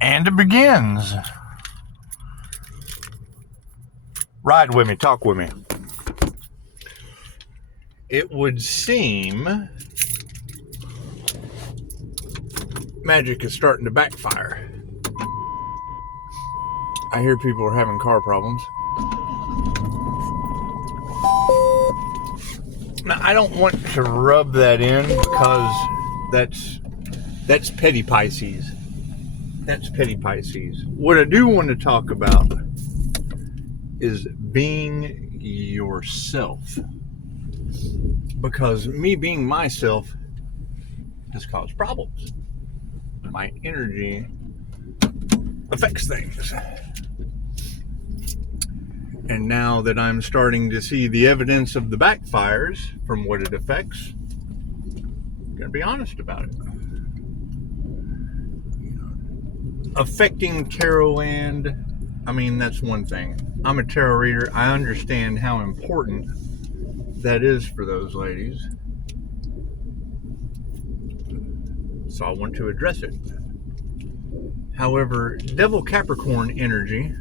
And it begins. Ride with me, talk with me. It would seem magic is starting to backfire. I hear people are having car problems. Now, I don't want to rub that in because that's petty Pisces. That's petty Pisces. What I do want to talk about is being yourself. Because me being myself has caused problems. My energy affects things. And now that I'm starting to see the evidence of the backfires from what it affects, I'm going to be honest about it. Affecting tarot land, I mean, that's one thing. I'm a tarot reader. I understand how important that is for those ladies. So I want to address it. However, Devil Capricorn energy,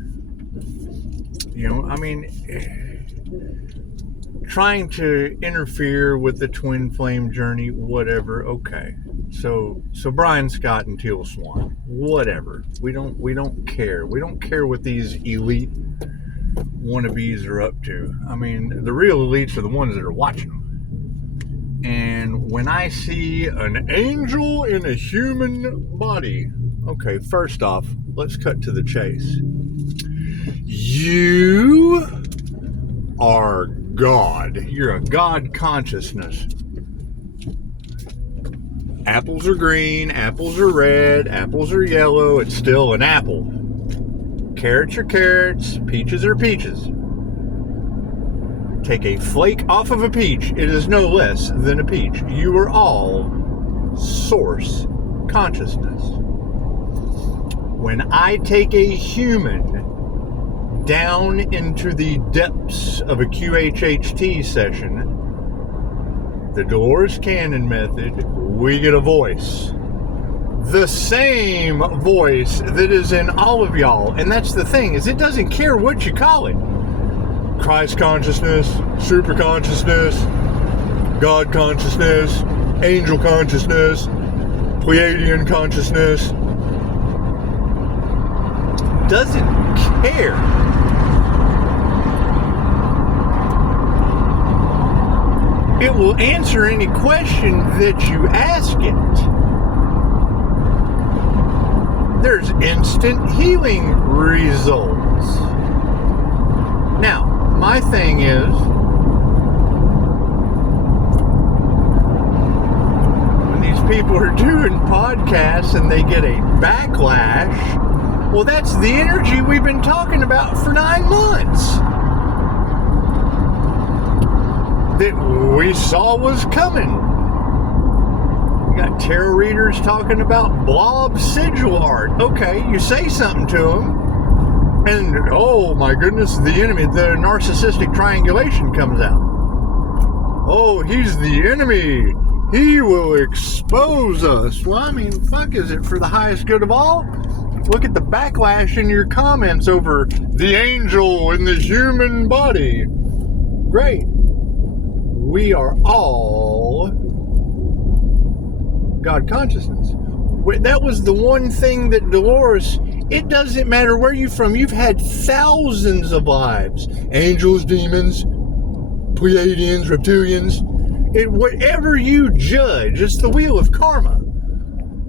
trying to interfere with the twin flame journey, whatever, okay. So Brian Scott and Teal Swan, whatever. We don't care. We don't care what these elite wannabes are up to. I mean, the real elites are the ones that are watching them. And when I see an angel in a human body, okay, first off, let's cut to the chase. You are God. You're a God consciousness. Apples are green, apples are red, apples are yellow. It's still an apple. Carrots are carrots, peaches are peaches. Take a flake off of a peach, it is no less than a peach. You are all source consciousness. When I take a human down into the depths of a QHHT session, the Dolores Cannon method, we get a voice. The same voice that is in all of y'all. And that's the thing, is it doesn't care what you call it. Christ consciousness, super consciousness, God consciousness, angel consciousness, Pleiadian consciousness. Doesn't care. It will answer any question that you ask it. There's instant healing results. Now, my thing is, when these people are doing podcasts and they get a backlash, well, that's the energy we've been talking about for 9 months. That we saw was coming. We got tarot readers talking about blob sigil art. Okay, you say something to them, and oh my goodness, the enemy, the narcissistic triangulation comes out. Oh, he's the enemy. He will expose us. Well, I mean, fuck, is it for the highest good of all? Look at the backlash in your comments over the angel in the human body. Great. We are all God consciousness. That was the one thing that Dolores, it doesn't matter where you're from. You've had thousands of lives. Angels, demons, Pleiadians, reptilians. Whatever you judge, it's the wheel of karma.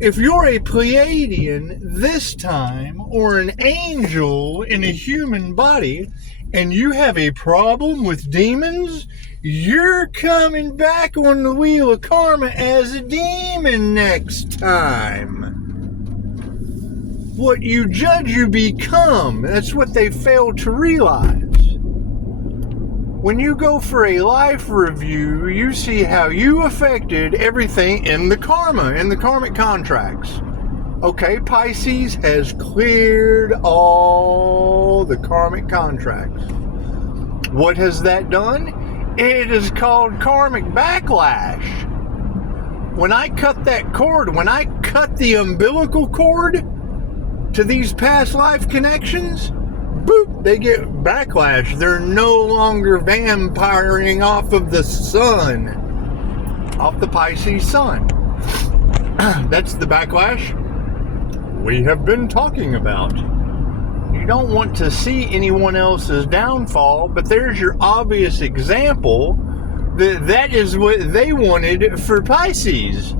If you're a Pleiadian this time, or an angel in a human body, and you have a problem with demons, you're coming back on the wheel of karma as a demon next time. What you judge, you become. That's what they fail to realize. When you go for a life review, you see how you affected everything in the karma, in the karmic contracts. Okay, Pisces has cleared all the karmic contracts. What has that done? It is called karmic backlash. When I cut that cord, when I cut the umbilical cord, to these past life connections, boop, they get backlash. They're no longer vampiring off of the sun, off the Pisces sun. That's the backlash we have been talking about. You don't want to see anyone else's downfall, but there's your obvious example that is what they wanted for Pisces.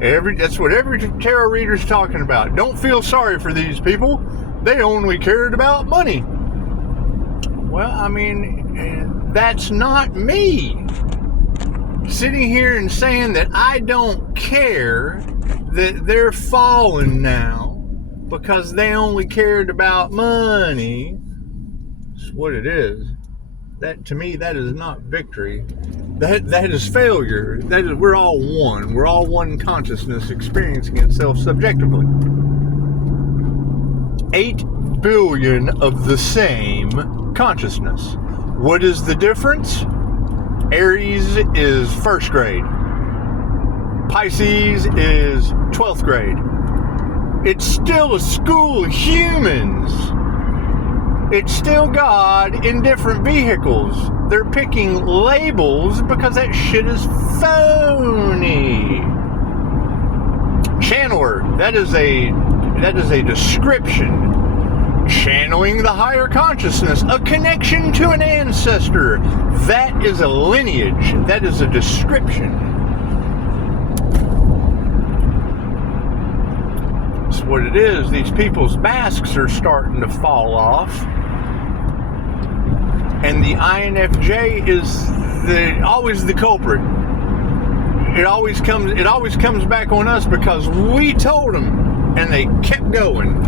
That's what every tarot reader's talking about. Don't feel sorry for these people. They only cared about money. Well, I mean, that's not me. Sitting here and saying that I don't care that they're fallen now because they only cared about money. That's what it is. That, to me, that is not victory. That is failure. That is, we're all one. We're all one consciousness experiencing itself subjectively. 8 billion of the same consciousness. What is the difference? Aries is 1st grade. Pisces is 12th grade. It's still a school of humans. It's still God in different vehicles. They're picking labels because that shit is phony. Channeler, that is a description. Channeling the higher consciousness, a connection to an ancestor. That is a lineage. That is a description. That's what it is. These people's masks are starting to fall off. And the INFJ is always the culprit. It always comes back on us because we told them and they kept going.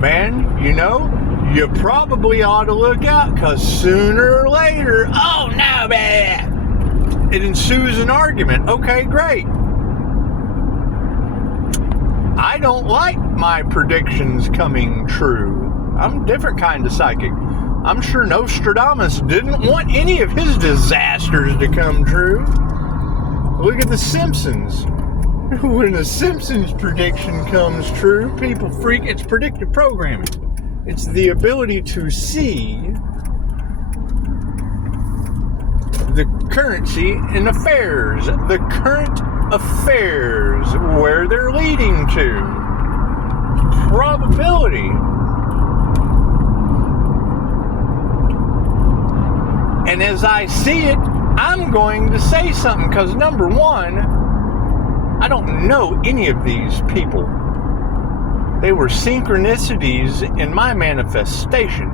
Man, you know, you probably ought to look out because sooner or later, oh no, man, it ensues an argument. Okay, great. I don't like my predictions coming true. I'm a different kind of psychic. I'm sure Nostradamus didn't want any of his disasters to come true. Look at The Simpsons. When a Simpsons prediction comes true, people freak. It's predictive programming. It's the ability to see the currency in affairs, the current affairs, where they're leading to. Probability. And as I see it, I'm going to say something because, number one, I don't know any of these people. They were synchronicities in my manifestation.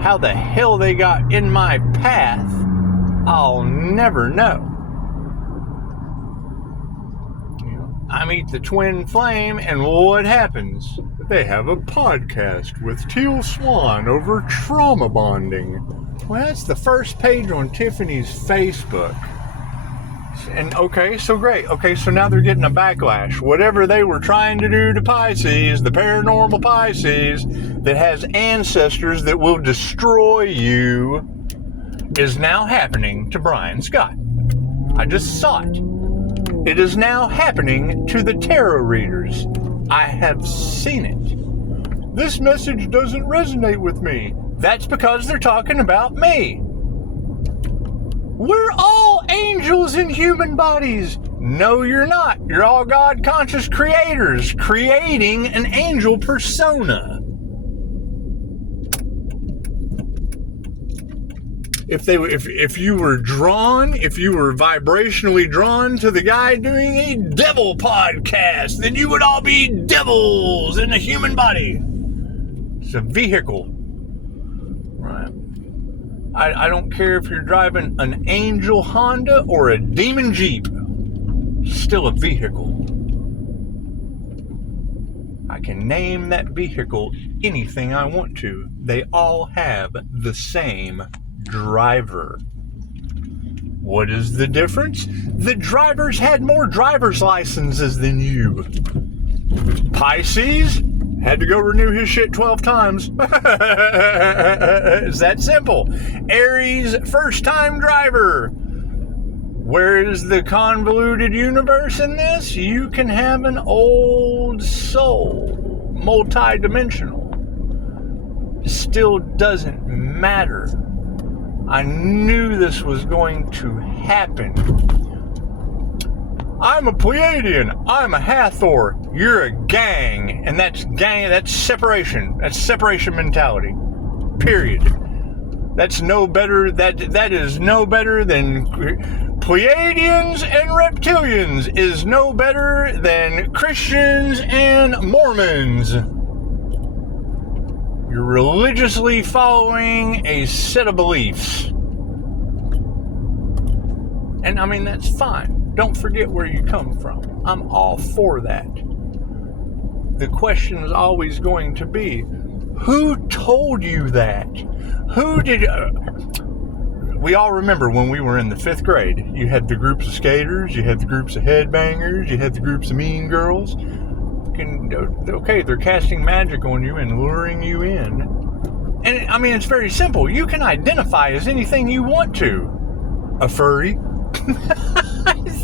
How the hell they got in my path, I'll never know. I meet the twin flame, and what happens? They have a podcast with Teal Swan over trauma bonding. Well, that's the first page on Tiffany's Facebook. And okay, so great. Okay, so now they're getting a backlash. Whatever they were trying to do to Pisces, the paranormal Pisces, that has ancestors that will destroy you, is now happening to Brian Scott. I just saw it. It is now happening to the tarot readers. I have seen it. This message doesn't resonate with me. That's because they're talking about me. We're all angels in human bodies. No, you're not. You're all God-conscious creators creating an angel persona. If you were vibrationally drawn to the guy doing a devil podcast, then you would all be devils in a human body. It's a vehicle. Right. I don't care if you're driving an Angel Honda or a Demon Jeep. Still a vehicle. I can name that vehicle anything I want to. They all have the same driver. What is the difference? The drivers had more driver's licenses than you. Pisces had to go renew his shit 12 times. It's that simple. Aries, first time driver. Where is the convoluted universe in this? You can have an old soul. multi-dimensional. Still doesn't matter. I knew this was going to happen. I'm a Pleiadian. I'm a Hathor. You're a gang. And that's separation. That's separation mentality. Period. That's no better. That is no better than Pleiadians and reptilians is no better than Christians and Mormons. You're religiously following a set of beliefs. And I mean, that's fine. Don't forget where you come from. I'm all for that. The question is always going to be, who told you that? Who did... we all remember when we were in the 5th grade. You had the groups of skaters, you had the groups of headbangers, you had the groups of mean girls. Okay, they're casting magic on you and luring you in. And I mean, it's very simple. You can identify as anything you want to. A furry.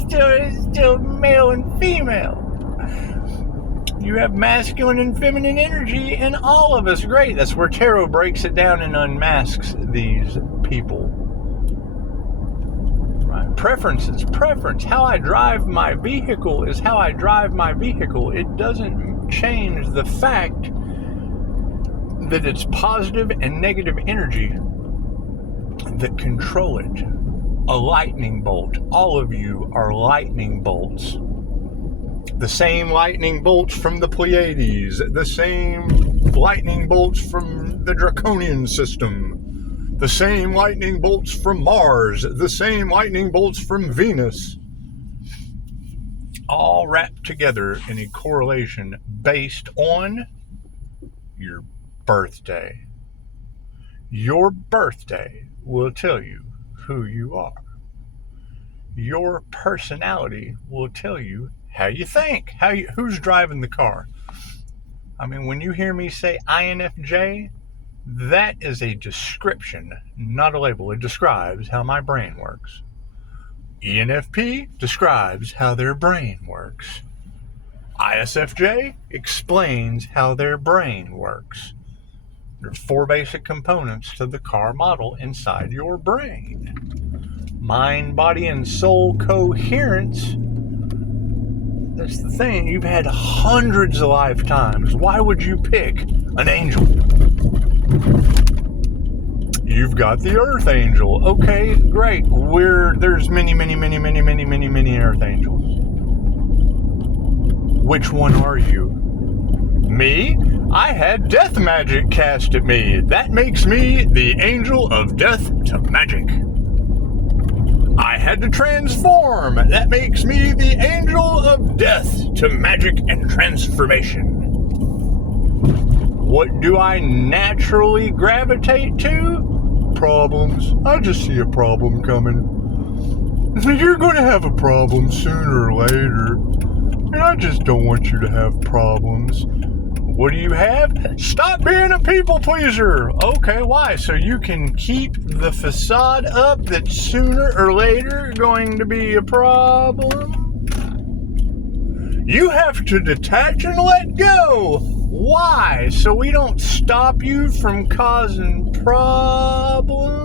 still male and female. You have masculine and feminine energy in all of us. Great. That's where tarot breaks it down and unmasks these people. Right. Preference. How I drive my vehicle is how I drive my vehicle. It doesn't change the fact that it's positive and negative energy that control it. A lightning bolt. All of you are lightning bolts. The same lightning bolts from the Pleiades. The same lightning bolts from the Draconian system. The same lightning bolts from Mars. The same lightning bolts from Venus. All wrapped together in a correlation based on your birthday. Your birthday will tell you who you are. Your personality will tell you how you think. Who's driving the car? I mean, when you hear me say INFJ, that is a description, not a label. It describes how my brain works. ENFP describes how their brain works. ISFJ explains how their brain works. There's 4 basic components to the car model inside your brain. Mind, body, and soul coherence. That's the thing. You've had hundreds of lifetimes. Why would you pick an angel? You've got the Earth Angel. Okay, great. There's many Earth Angels. Which one are you? Me? I had death magic cast at me. That makes me the angel of death to magic. I had to transform. That makes me the angel of death to magic and transformation. What do I naturally gravitate to? Problems. I just see a problem coming. You're going to have a problem sooner or later. And I just don't want you to have problems. What do you have? Stop being a people pleaser. Okay, why? So you can keep the facade up that's sooner or later going to be a problem? You have to detach and let go. Why? So we don't stop you from causing problems?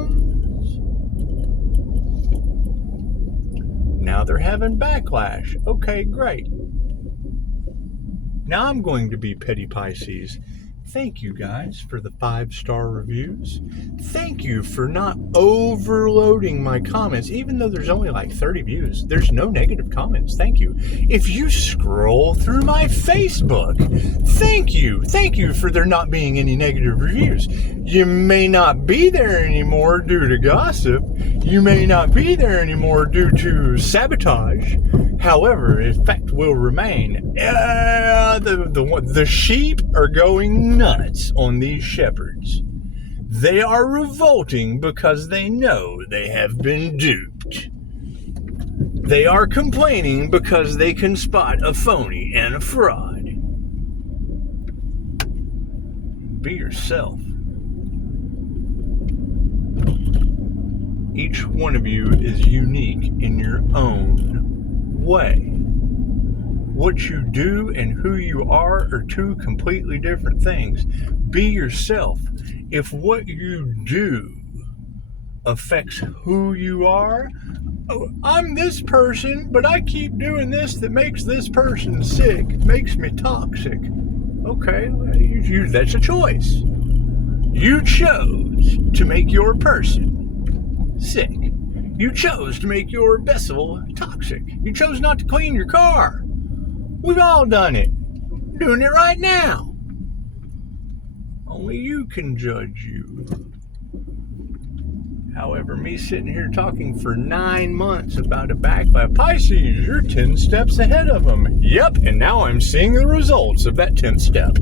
Now they're having backlash. Okay, great. Now I'm going to be Petty Pisces. Thank you guys for the 5-star reviews. Thank you for not overloading my comments, even though there's only like 30 views. There's no negative comments. Thank you. If you scroll through my Facebook, thank you. Thank you for there not being any negative reviews. You may not be there anymore due to gossip. You may not be there anymore due to sabotage. However, effect will remain. The sheep are going nuts on these shepherds. They are revolting because they know they have been duped. They are complaining because they can spot a phony and a fraud. Be yourself. Each one of you is unique in your own way. What you do and who you are two completely different things. Be yourself. If what you do affects who you are, oh, I'm this person, but I keep doing this that makes this person sick, makes me toxic. Okay, that's a choice. You chose to make your person sick. You chose to make your vessel toxic. You chose not to clean your car. We've all done it. I'm doing it right now. Only you can judge you. However, me sitting here talking for 9 months about a backfire. Pisces, you're 10 steps ahead of them. Yep, and now I'm seeing the results of that 10th step.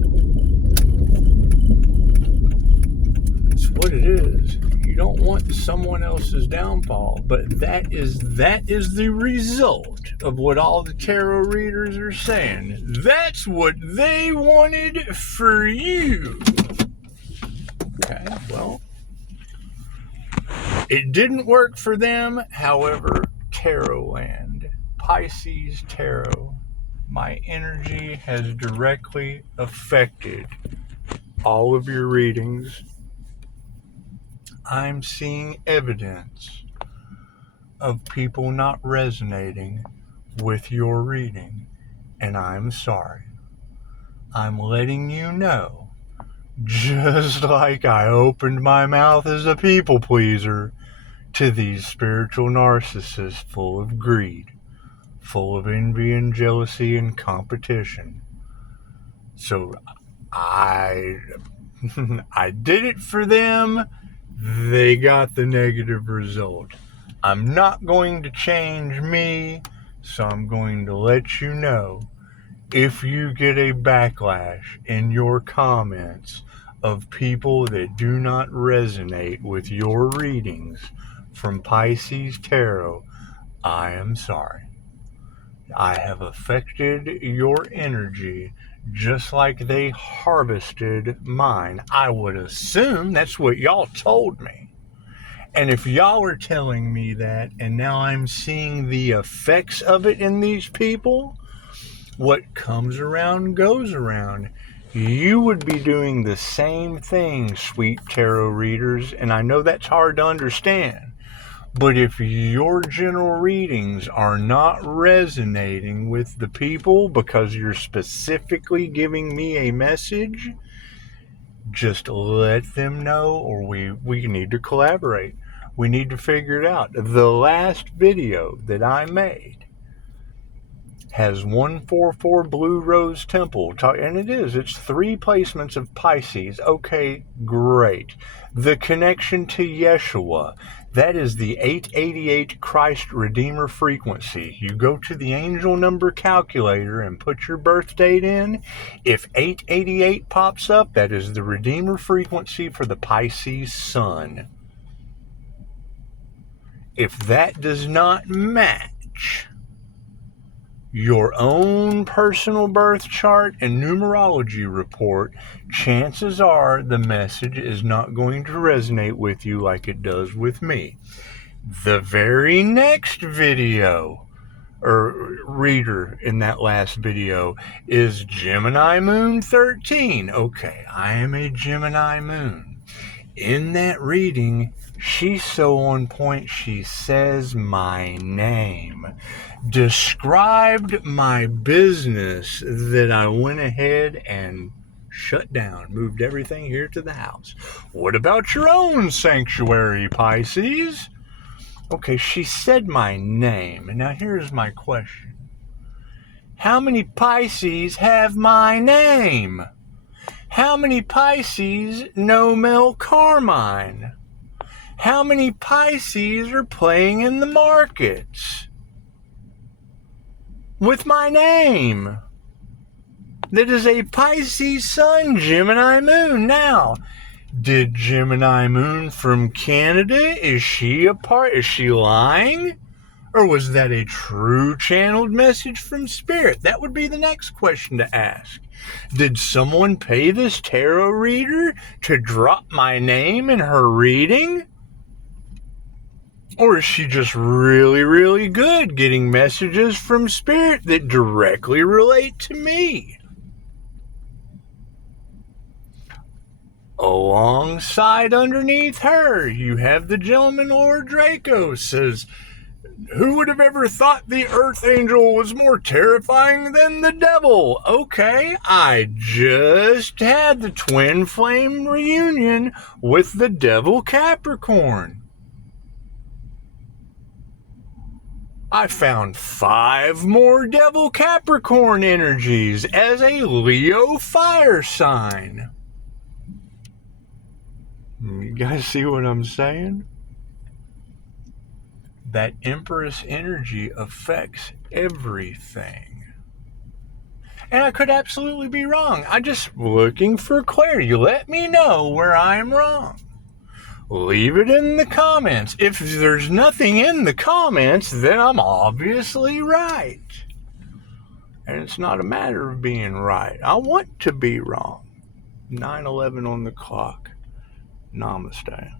That's what it is. You don't want someone else's downfall, but that is the result of what all the tarot readers are saying. That's what they wanted for you. Okay, well, it didn't work for them. However, Tarot Land, Pisces Tarot, my energy has directly affected all of your readings. I'm seeing evidence of people not resonating with your reading, and I'm sorry. I'm letting you know, just like I opened my mouth as a people pleaser to these spiritual narcissists full of greed, full of envy and jealousy and competition. So I did it for them. They got the negative result. I'm not going to change me, so I'm going to let you know if you get a backlash in your comments of people that do not resonate with your readings from Pisces Tarot, I am sorry. I have affected your energy just like they harvested mine. I would assume that's what y'all told me. And if y'all are telling me that, and now I'm seeing the effects of it in these people, what comes around goes around. You would be doing the same thing, sweet tarot readers, and I know that's hard to understand. But if your general readings are not resonating with the people because you're specifically giving me a message, just let them know, or we need to collaborate. We need to figure it out. The last video that I made has 144 Blue Rose Temple, and it's 3 placements of Pisces. Okay, great. The connection to Yeshua, that is the 888 Christ Redeemer frequency. You go to the angel number calculator and put your birth date in. If 888 pops up, that is the Redeemer frequency for the Pisces sun. If that does not match your own personal birth chart and numerology report, chances are the message is not going to resonate with you like it does with me. The very next video, or reader in that last video, is Gemini Moon 13. Okay, I am a Gemini Moon. In that reading, she's so on point, she says my name. Described my business that I went ahead and shut down, moved everything here to the house. What about your own sanctuary, Pisces? Okay, she said my name. And now here's my question. How many Pisces have my name? How many Pisces know Mel Carmine? How many Pisces are playing in the markets with my name? That is a Pisces sun, Gemini moon. Now, did Gemini moon from Canada, is she a part? Is she lying? Or was that a true channeled message from Spirit? That would be the next question to ask. Did someone pay this tarot reader to drop my name in her reading? Or is she just really, really good getting messages from Spirit that directly relate to me? Alongside underneath her, you have the gentleman Lord Draco says, who would have ever thought the Earth Angel was more terrifying than the devil? Okay, I just had the twin flame reunion with the devil Capricorn. I found 5 more devil Capricorn energies as a Leo fire sign. You guys see what I'm saying? That Empress energy affects everything. And I could absolutely be wrong. I'm just looking for clarity. Let me know where I'm wrong. Leave it in the comments. If there's nothing in the comments, then I'm obviously right. And it's not a matter of being right. I want to be wrong. 9/11 on the clock. Namaste.